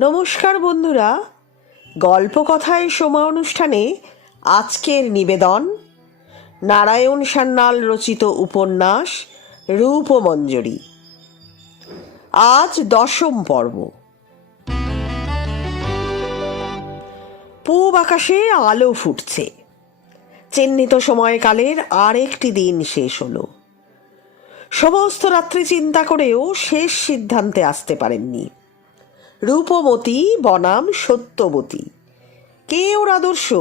নমস্কার বন্ধুরা। গল্প কথায় সোমা অনুষ্ঠানে আজকের নিবেদন, নারায়ণ সান্যাল রচিত উপন্যাস, রূপমঞ্জরি। আজ দশম পর্ব। পূব আকাশে আলো ফুটছে। চিহ্নিত সময়কালের আরেকটি দিন শেষ হলো। সমস্ত রাত্রি চিন্তা করেও শেষ সিদ্ধান্তে আসতে পারেননি। রূপমতী বনাম সত্যবতী। কে ওর আদর্শ?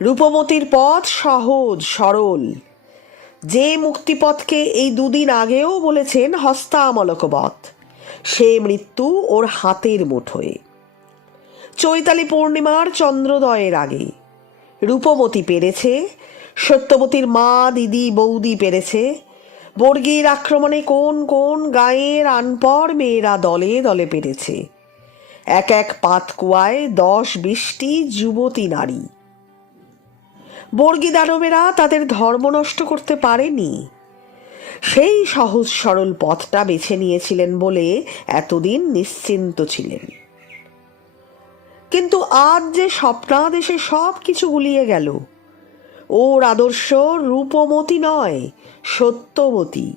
রূপমতির পথ সহজ, সরল। যে মুক্তিপথকে এই দুদিন আগেও বলেছেন হস্তামলকবৎ, সে মৃত্যু ওর হাতের মুঠোয়। চৈতালি পূর্ণিমার চন্দ্রোদয়ের আগে রূপমতি পেরেছে, সত্যবতীর মা দিদি বৌদি পেরেছে বর্গীর আক্রমণে কোন কোন গায়ের আনপর মেয়েরা দলে দলে পেরেছে? এক এক পাতকুয়ায় দশ বিশটি যুবতী নারী। বর্গী দানবেরা তাদের ধর্ম নষ্ট করতে পারেনি। সেই সহজ সরল পথটা বেছে নিয়েছিলেন বলে এতদিন নিশ্চিন্ত ছিলেন। কিন্তু আজ যে স্বপ্নাদেশে সব কিছু গুলিয়ে গেল ওর আদর্শ রূপমতি নয়, সত্যমতী।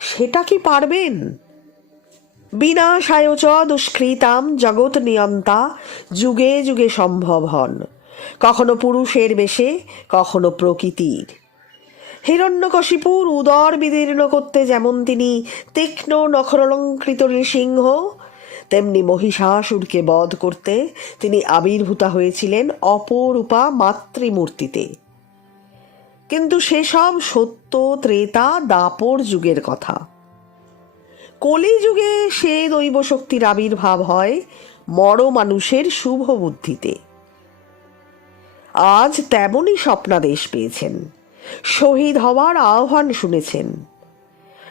সেটা কি পারবেন? বিনাশায় চ দুষ্কৃতাম জগৎ নিয়ন্তা, যুগে যুগে সম্ভব হন। কখনো পুরুষের বেশে, কখনো প্রকৃতির। হিরণ্যকশিপুর উদর বিদীর্ণ করতে যেমন তিনি তীক্ষ্ণ নখরলঙ্কৃত সিংহ তেমনি মহিষাসুরকে বধ করতে তিনি আবির্ভূতা হয়েছিলেন অপরূপা মাতৃমূর্তিতে। কিন্তু সেসব সত্য, ত্রেতা, দাপর যুগের কথা। কলিযুগে সে দৈব শক্তির আবির্ভাব হয় মর মানুষের শুভ বুদ্ধিতে। আজ তেমনই স্বপ্নাদেশ পেয়েছেন। শহীদ হওয়ার আহ্বান শুনেছেন।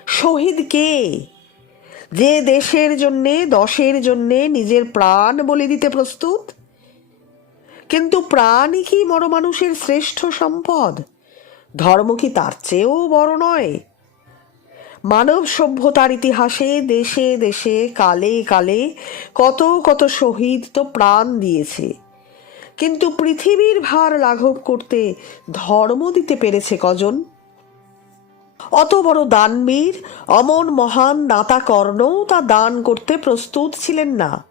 শহীদ কে? যে দেশের জন্যে, দশের জন্যে নিজের প্রাণ বলে দিতে প্রস্তুত? কিন্তু প্রাণই কি মর মানুষের শ্রেষ্ঠ সম্পদ? ধর্ম কি তার চেয়েও বড় নয়। মানব সভ্যতার ইতিহাসে দেশে দেশে কালে কালে কত কত শহীদ তো প্রাণ দিয়েছে। কিন্তু পৃথিবীর ভার লাঘব করতে ধর্ম দিতে পেরেছে কজন? অত বড় দানবীর, অমন মহান দাতা কর্ণও তা দান করতে প্রস্তুত ছিলেন না।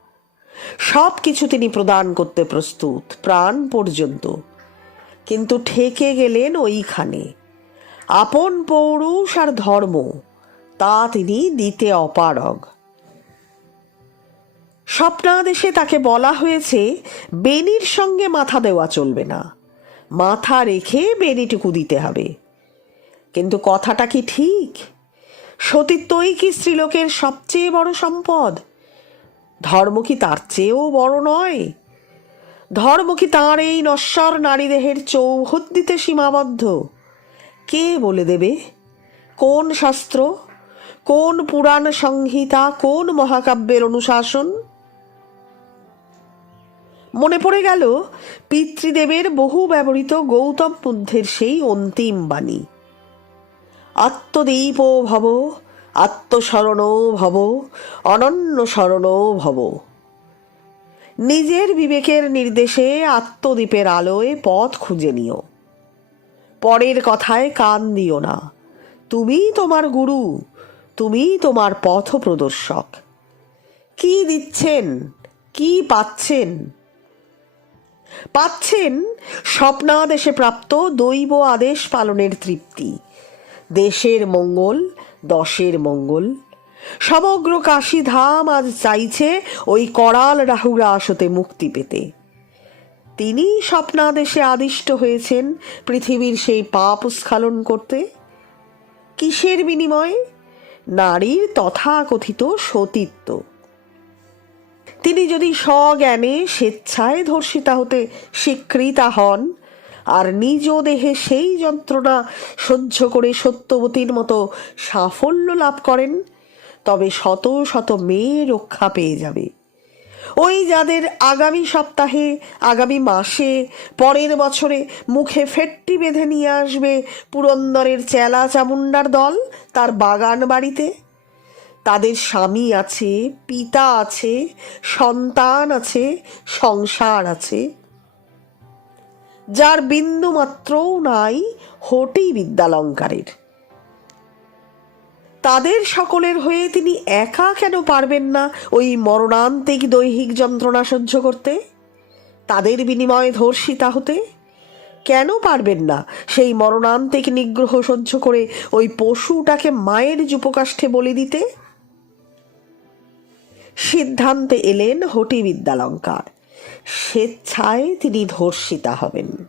সব কিছু তিনি প্রদান করতে প্রস্তুত, প্রাণ পর্যন্ত। কিন্তু ঠেকে গেলেন ওইখানে। আপন পৌরুষ আর ধর্ম, তা তিনি দিতে অপারগ। স্বপ্নাদেশে তাকে বলা হয়েছে, বেনির সঙ্গে মাথা দেওয়া চলবে না। মাথা রেখে বেনিটুকু দিতে হবে। কিন্তু কথাটা কি ঠিক? সতীত্বই কি স্ত্রীলোকের সবচেয়ে বড় সম্পদ? ধর্ম কি তার চেয়েও বড় নয়? ধর্ম কি তাঁর এই নশ্বর নারীদেহের চৌহদ্দিতে সীমাবদ্ধ। কে বলে দেবে? কোন শাস্ত্র? কোন পুরাণ সংহিতা? কোন মহাকাব্যের অনুশাসন? মনে পড়ে গেল, পিতৃদেবের বহু ব্যবহৃত গৌতম বুদ্ধের সেই অন্তিম বাণী। আত্মদীপ ভব আত্মস্মরণ ভব অনন্য স্মরণ ভব। নিজের বিবেকের নির্দেশে আত্মদ্বীপের আলোয় পথ খুঁজে নিও। পরের কথায় কান দিও না। তুমি তোমার গুরু, তুমি তোমার পথ প্রদর্শক। কি দিচ্ছেন, কি পাচ্ছেন? পাচ্ছেন স্বপ্নাদেশে প্রাপ্ত দৈব আদেশ পালনের তৃপ্তি। দেশের মঙ্গল, দশের মঙ্গল সমগ্র কাশী ধাম আজ চাইছে ওই করাল রাহুরা আসতে মুক্তি পেতে। তিনি স্বপ্নাদেশে আদিষ্ট হয়েছেন পৃথিবীর সেই পাপ স্খলন করতে। কিসের বিনিময়ে? নারীর তথাকথিত সতীত্ব। তিনি যদি স্বজ্ঞানে স্বেচ্ছায় ধর্ষিতা হতে স্বীকৃতা হন, আর নিজ দেহে সেই যন্ত্রণা সহ্য করে সত্যবতীর মতো সাফল্য লাভ করেন তবে শত শত মেয়ে রক্ষা পেয়ে যাবে। ওই যাদের আগামী সপ্তাহে, আগামী মাসে, পরের বছরে মুখে ফেটটি বেঁধে নিয়ে আসবে পুরন্দরের চেলা চামুন্ডার দল তার বাগান বাড়িতে, তাদের স্বামী আছে, পিতা আছে, সন্তান আছে, সংসার আছে। যার বিন্দু মাত্রও নাই হটি বিদ্যালঙ্কারের। তাদের সকলের হয়ে তিনি একা কেন পারবেন না ওই মরণান্তিক দৈহিক যন্ত্রণা সহ্য করতে? তাদের বিনিময়ে ধর্ষিতা হতে? কেন পারবেন না সেই মরণান্তিক নিগ্রহ সহ্য করে ওই পশুটাকে মায়ের যুপকাষ্ঠে বলে দিতে? সিদ্ধান্তে এলেন হটি বিদ্যালঙ্কার। স্বেচ্ছায় তিনি ধর্ষিতা হবেন।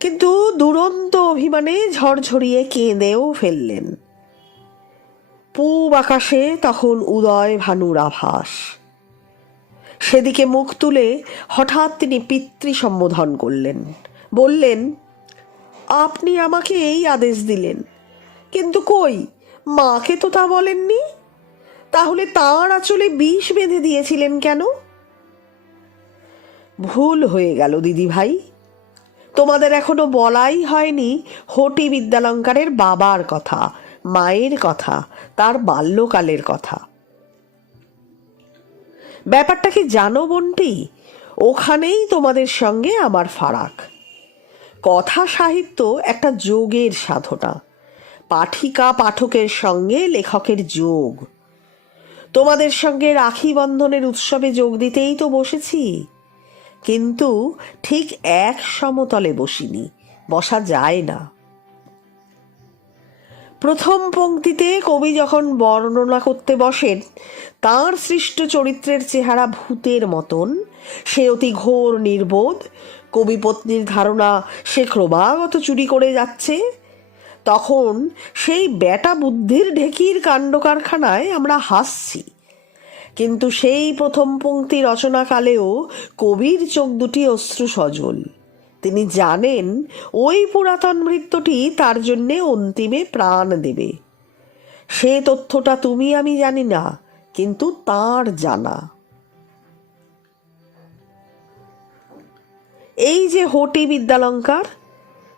কিন্তু দুরন্ত অভিমানে ঝরঝরিয়ে কেঁদেও ফেললেন। পূব আকাশে তখন উদয় ভানুর আভাস সেদিকে মুখ তুলে হঠাৎ তিনি পিতৃ সম্বোধন করলেন। বললেন, আপনি আমাকে এই আদেশ দিলেন, কিন্তু কই? মাকে তো তা বলেননি? তাহলে তার আঁচলে বিষ বেঁধে দিয়েছিলেন কেন? ভুল হয়ে গেল দিদি ভাই তোমাদের এখনও বলাই হয়নি হটি বিদ্যালঙ্কারের বাবার কথা। মায়ের কথা, তার বাল্যকালের কথা। ব্যাপারটা কি জানো বোনটি? ওখানেই তোমাদের সঙ্গে আমার ফারাক। কথা সাহিত্য একটা যোগের সাধনা, পাঠিকা পাঠকের সঙ্গে লেখকের যোগ। তোমাদের সঙ্গে রাখি বন্ধনের উৎসবে যোগ দিতেই তো বসেছি, কিন্তু ঠিক এক সমতলে বসিনি, বসা যায় না। প্রথম পংক্তিতে কবি যখন বর্ণনা করতে বসেন, তার সৃষ্ট চরিত্রের চেহারা ভূতের মতন। সে অতি ঘোর নির্বোধ। কবি পত্নীর ধারণা, সে ক্রমাগত চুরি করে যাচ্ছে। তখন সেই বেটা বুদ্ধির ঢেকির কাণ্ড কারখানায় আমরা হাসছি। কিন্তু সেই প্রথম পংক্তি রচনাকালেও কবির চোখ দুটি অশ্রু সজল। তিনি জানেন ওই পুরাতন ভৃত্যটি তার জন্যে অন্তিমে প্রাণ দেবে। সে তথ্যটা তুমি আমি জানি না, কিন্তু তার জানা। এই যে হটি বিদ্যালঙ্কার,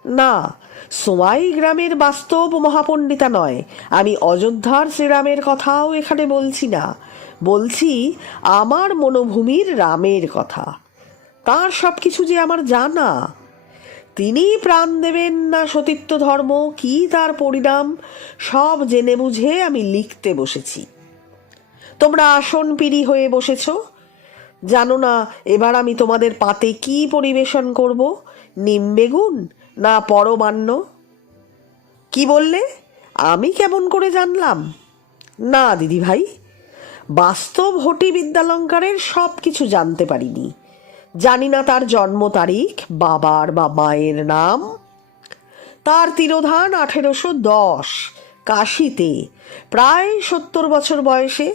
না সোয়াই গ্রামের বাস্তব মহাপণ্ডিতা নয়। আমি অযোধ্যার শ্রীরামের কথাও এখানে বলছি না। বলছি আমার মনোভূমির রামের কথা। তার সব কিছু যে আমার জানা। তিনি প্রাণ দেবেন না সতীত্ব ধর্ম, কি তার পরিণাম, সব জেনে বুঝে আমি লিখতে বসেছি। তোমরা আসন পিড়ি হয়ে বসেছ। জানো না, এবার আমি তোমাদের পাতে কি পরিবেশন করব? নিম বেগুন না পরমান্ন? কি বললে? আমি কেমন করে জানলাম? না দিদি ভাই বাস্তব হটি বিদ্যালঙ্কারের সব কিছু জানতে পারিনি। জানি না তার জন্ম তারিখ, বাবার বা মায়ের নাম। তার তিরোধান আঠেরোশো দশ, কাশিতে, প্রায় সত্তর বছর বয়সে।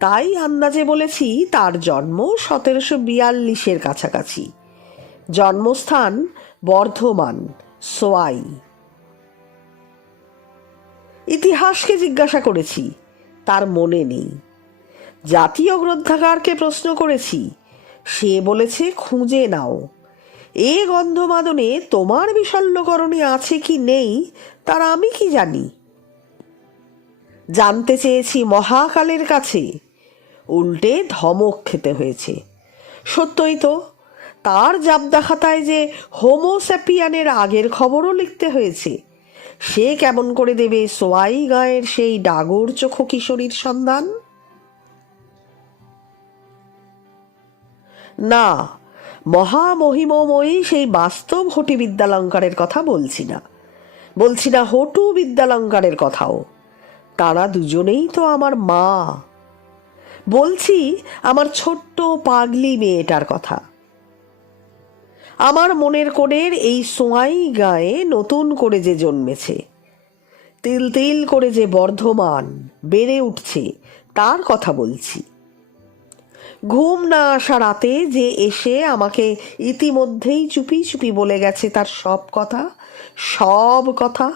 তাই আন্দাজে বলেছি তার জন্ম সতেরোশো বিয়াল্লিশের কাছাকাছি। জন্মস্থান বর্ধমান, সোয়াই। ইতিহাসকে জিজ্ঞাসা করেছি, তার মনে নেই। জাতীয় গ্রন্থাগারকে প্রশ্ন করেছি সে বলেছে, খুঁজে নাও। এ গন্ধমাদনে তোমার বিশল্যকরণে আছে কি নেই, তার আমি কি জানি? জানতে চেয়েছি মহাকালের কাছে। উল্টে ধমক খেতে হয়েছে। সত্যই তো, তার জাবদা খাতায় যে হোমোস্যাপিয়ানের আগের খবরও লিখতে হয়েছে। সে কেমন করে দেবে সোয়াই গাঁয়ের সেই ডাগর চোখ কিশোরীর সন্ধান? না মহামহিমময়ী সেই বাস্তব হটি বিদ্যালঙ্কারের কথা বলছি না। বলছি না হটু বিদ্যালঙ্কারের কথাও। তারা দুজনেই তো আমার মা। বলছি আমার ছোট্ট পাগলি মেয়েটার কথা। আমার মনের কোণের এই সোয়াই গায়ে নতুন করে যে জন্মেছে, তিল তিল করে যে বর্ধমান বেড়ে উঠছে, তার কথা বলছি। ঘুম না আসা রাতে যে এসে আমাকে ইতিমধ্যেই চুপি চুপি বলে গেছে তার সব কথা সব কথা।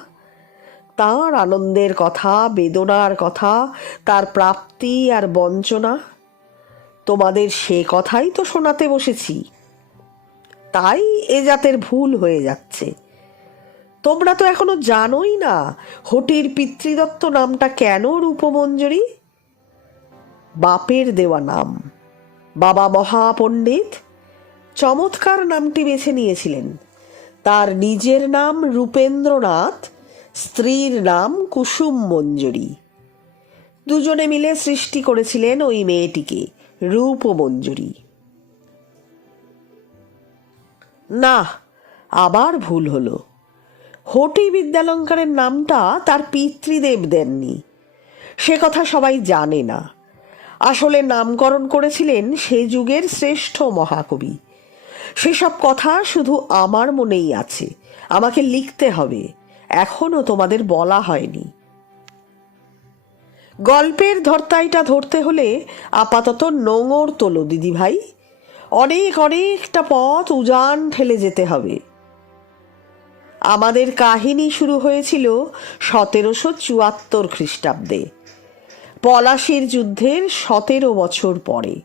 তার আনন্দের কথা, বেদনার কথা, তার প্রাপ্তি আর বঞ্চনা। তোমাদের সে কথাই তো শোনাতে বসেছি। তাই এ জাতের ভুল হয়ে যাচ্ছে। তোমরা তো এখনও জানোই না হোটির পিতৃদত্ত নামটা কেন রূপমঞ্জরি? বাপের দেওয়া নাম। বাবা মহাপণ্ডিত চমৎকার নামটি বেছে নিয়েছিলেন। তার নিজের নাম রূপেন্দ্রনাথ, স্ত্রীর নাম কুসুম মঞ্জরি। দুজনে মিলে সৃষ্টি করেছিলেন ওই মেয়েটিকে, রূপমঞ্জরি। না, আবার ভুল হলো। হটি বিদ্যালঙ্কারের নামটা তার পিতৃদেব দেননি। সে কথা সবাই জানে না। আসলে নামকরণ করেছিলেন সে যুগের শ্রেষ্ঠ মহাকবি। সেসব কথা শুধু আমার মনেই আছে। আমাকে লিখতে হবে। এখনও তোমাদের বলা হয়নি। গল্পের ধর্তাইটা ধরতে হলে আপাতত নোঙর তোলো দিদি ভাই অনেক, অনেকটা পথ উজান ঠেলে যেতে হবে। আমাদের কাহিনী শুরু হয়েছিল সতেরোশো চুয়াত্তর খ্রিস্টাব্দে। পলাশির যুদ্ধের সতেরো বছর পরে।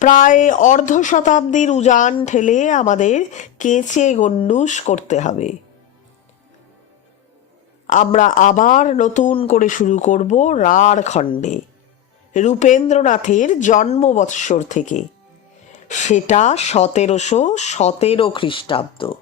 প্রায় অর্ধ শতাব্দীর উজান ঠেলে আমাদের কেচে গন্ডুস করতে হবে। আমরা আবার নতুন করে শুরু করব রাঢ় খণ্ডে। রূপেন্দ্রনাথের জন্ম বৎসর থেকে। সেটা সতেরোশো সতেরো খ্রিস্টাব্দ।